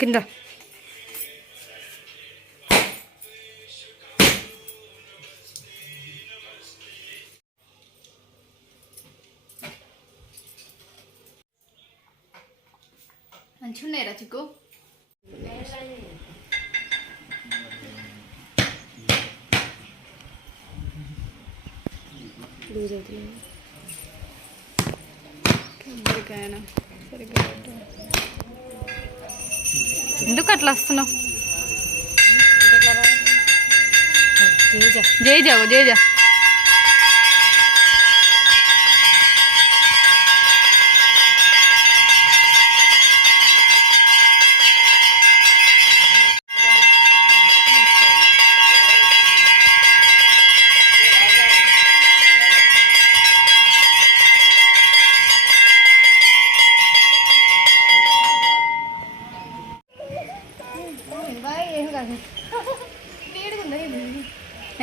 కింద మంచిగా ఉన్నాయిరా చిక్కు. ఎందుకు అట్లా వస్తున్నావు? జేజా జేజా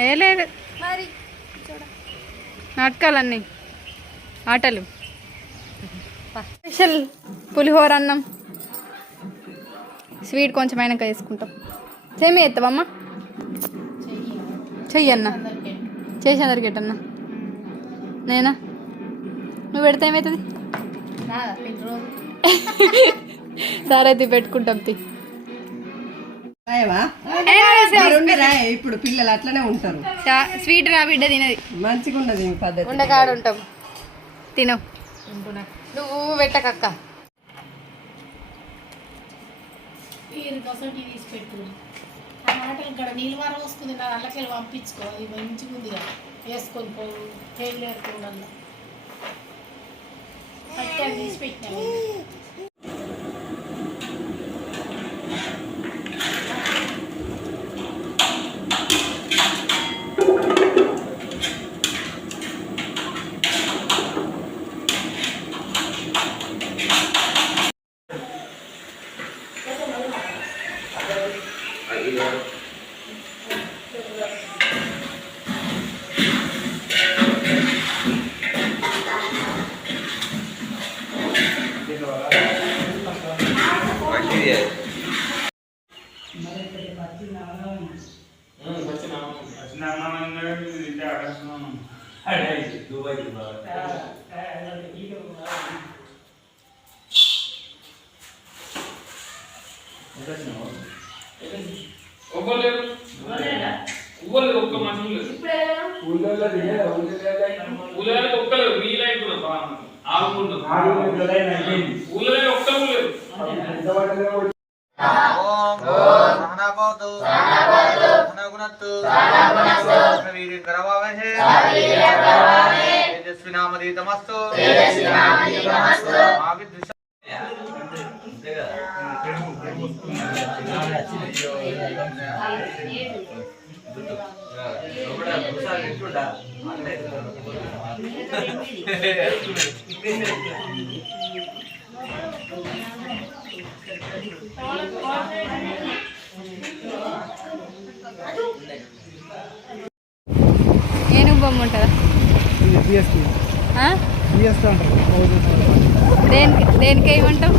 ఏ లేదు మరి నాటకాలన్నీ ఆటలు. స్పెషల్ పులిహోర అన్నం స్వీట్ కొంచెం అయినాక వేసుకుంటాం. సేమి ఎత్తావమ్మా? చెయ్యి అన్న, చేసి అందరికి ఎట్టన్నా. నేనా? నువ్వు పెడితే ఏమవుతుంది? సరే అయితే పెట్టుకుంటాం. ఇప్పుడు పిల్లలు అట్లనే ఉంటారు. స్వీట్ నా బిడ్డ తినది, మంచిగా ఉండదు పద్ధతి. ఉండకాడు ఉంటాం. తినవు నువ్వు పెట్టకక్క. తీసి పెట్టు. ఆ మాట ఇక్కడ నీళ్ళవారం వస్తుంది, నా అల్లకెళ్ళి పంపించుకో. ఇది మంచిగా ఉంది కదా, వేసుకొని పోవు తేలిలేరుకోవడంలో పట్టాను తీసి పెట్టినా. ఏనుగు బొమ్మ ఉంటుందా? దేనికి ఏమంటావు?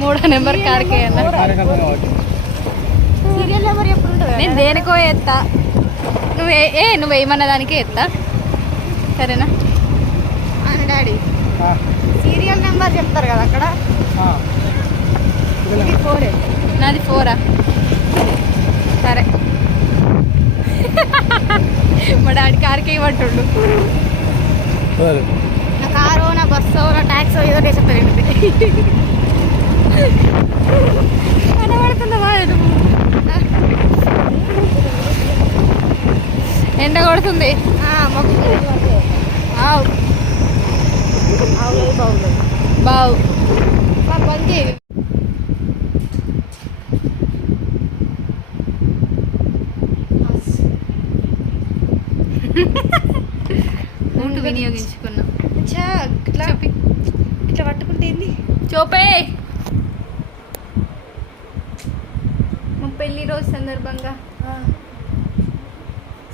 3వ నెంబర్ కార్కే అన్న. నేను దేనికో ఎత్తా, నువ్వు ఏమన్నా దానికే ఎత్తా. సరేనా డాడీ? సీరియల్ నెంబర్ చెప్తారు కదా అక్కడ. నాది 4. సరే మా డాడీ కార్కి ఇవ్వట్టుండు. నా కారు, నా బస్సు, నా ట్యాక్సీ ఏదో చెప్తారు. కనబడుతుందా వాడు? ఎండ కొడుతుంది. బావు బందీ. ఊటు వినియోగించుకున్నాం. ఇట్లా పట్టుకుంటే ఏంది చూపే. మా పెళ్లి రోజు సందర్భంగా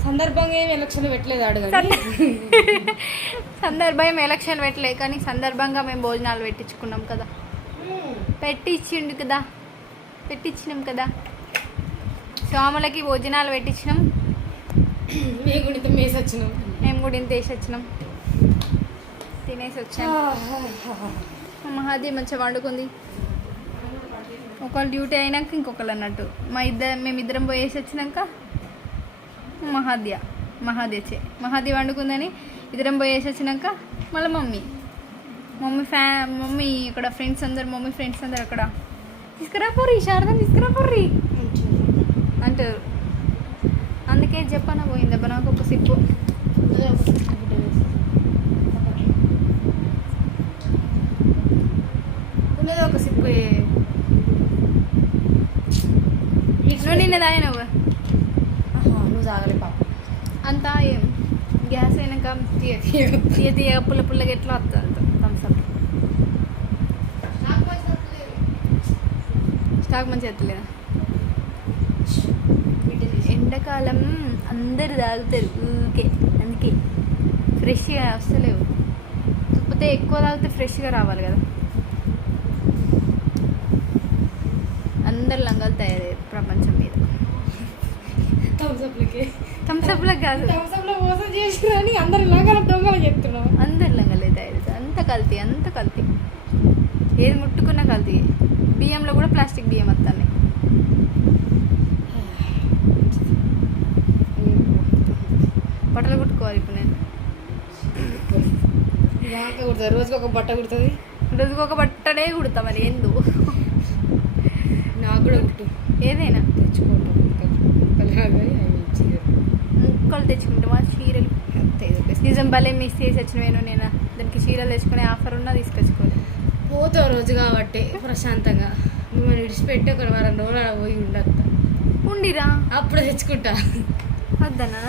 సందర్భంగా ఏమి ఎలక్షన్ పెట్టలేదు అడగండి. సందర్భం ఎలక్షన్ పెట్టలే కానీ సందర్భంగా మేము భోజనాలు పెట్టించుకున్నాం కదా. పెట్టించిండు కదా, పెట్టించినాం కదా. స్వాములకి భోజనాలు పెట్టించినాం. మేము కూడా ఇంత మేసి వచ్చినాం. మేము కూడా ఇంత వేసి వచ్చినాం, తినేసి వచ్చాం. మహాది మంచిగా వండుకుంది. ఒకళ్ళు డ్యూటీ అయినాక ఇంకొకళ్ళు అన్నట్టు మేమిద్దరం పోయేసి వచ్చినాక మహాది వండుకుందని ఇద్దరం పోయేసి వచ్చినాక మళ్ళీ మమ్మీ ఇక్కడ ఫ్రెండ్స్ అందరు అక్కడ తీసుకురా పోర్రి శారదం తీసుకురా పోర్రి అంటారు. అందుకే చెప్పనా పోయిందబ్బా నాకు ఒక సిప్పు. ఉన్నది ఒక సిప్పు. నువ్వు నిన్న తాగినావు. నువ్వు తాగలే పాప. అంతా ఏం గ్యాస్ అయినాక తీయ పుల్లగా ఎట్లా వస్తుంది థమ్స్అప్. స్టాక్ మంచిగా ఎత్తలేదా? ఎండాకాలం అందరు తాగుతారు ఊరికే, అందుకే ఫ్రెష్గా వస్తలేవు. కాకపోతే ఎక్కువ తాగితే ఫ్రెష్గా రావాలి కదా. అందరు లంగాలు తయారయ్యారు ప్రపంచం మీద. థమ్స్అప్లకు కాదు, థమ్స్అప్లో మోసం చేసినా అని అందరు లంగాల దొంగలు చెప్తున్నావు. అందరు లంగాలే తయారవుతాయి. అంత కల్తీ ఏది ముట్టుకున్నా కల్తీ. బియ్యంలో కూడా ప్లాస్టిక్ బియ్యం వస్తాయి. బట్టలు కుట్టుకోవాలి ఇప్పుడు నేను. రోజుకి ఒక బట్ట కుడుతుంది. రోజుకు ఒక బట్టనే కుడతా. మరి ఎందు నాకు కూడా కుట్టు. ఏదైనా తెచ్చుకుంటాం ముక్కలు తెచ్చుకుంటామా చీరలు. నిజం భలే మిస్ చేసి వచ్చినవేను. నేను దానికి చీరలు తెచ్చుకునే ఆఫర్ ఉన్నా తీసుకొచ్చుకోవాలి. పోతావు రోజు కాబట్టి ప్రశాంతంగా. మిమ్మల్ని విడిచిపెట్టి ఒక వారం రోజులు అలా పోయి ఉండద్దు. ఉండిరా అప్పుడు తెచ్చుకుంటా. వద్దనా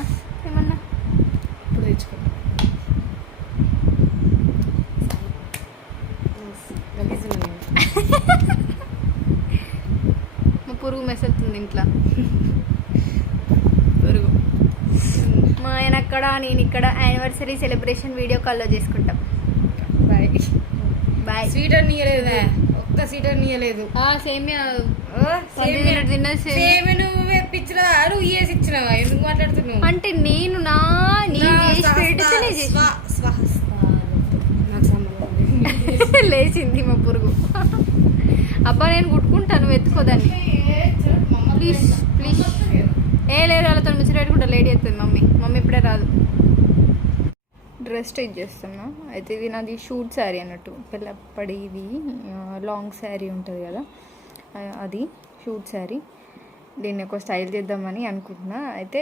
ఏమన్నా అప్పుడు తెచ్చుకుంటా. మా పురుగు మెసలుతుంది ఇంట్లో. పురుగు మా ఆయన అక్కడ, నేను ఇక్కడ యానివర్సరీ సెలబ్రేషన్ వీడియో కాల్లో చేసుకుంటాం. Bye bye. స్వీటర్ నీయలేదా? ఒక్క స్వీటర్ నీయలేదు. సేమియా నువ్వు ఇచ్చినా నువ్వు వేసి ఇచ్చినావా? ఎందుకు మాట్లాడుతున్నావు? అంటే నేను చేసి పెడితే నాకు సంబంధం లేచింది మా పురుగు. అబ్బా నేను కుట్టుకుంటాను, వెతుకోదాన్ని ప్లీజ్ ప్లీజ్. లేదు వాళ్ళతో ముచ్చట పెట్టుకుంటా. లేడీ అవుతుంది మమ్మీ ఇప్పుడే రాదు. డ్రెస్ స్టిచ్ చేస్తున్నా. అయితే ఇది నాది షూట్ శారీ అన్నట్టు. పెళ్ళప్పటి ఇది లాంగ్ శారీ ఉంటుంది కదా, అది షూట్ శారీ. దీన్ని ఒక స్టైల్ చేద్దామని అనుకుంటున్నా. అయితే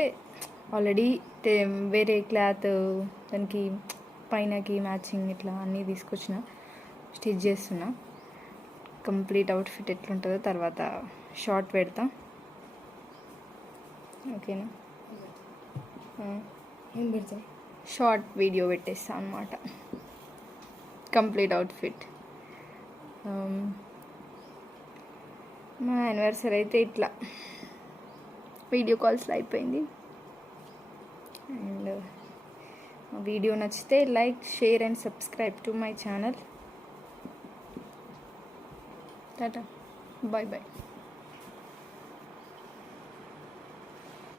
ఆల్రెడీ వేరే క్లాత్ దానికి పైనకి మ్యాచింగ్ ఇట్లా అన్నీ తీసుకొచ్చిన, స్టిచ్ చేస్తున్నా. కంప్లీట్ అవుట్ఫిట్ ఎట్లుంటుందో తర్వాత షార్ట్ పెడతా. ఓకేనా? ఏం పెడతా? షార్ట్ వీడియో పెట్టేస్తా అనమాట. Complete outfit. మా యానివర్సరీ అయితే ఇట్లా వీడియో కాల్స్లో అయిపోయింది. అండ్ వీడియో నచ్చితే like, share and subscribe to my channel. టాటా, బాయ్ బాయ్.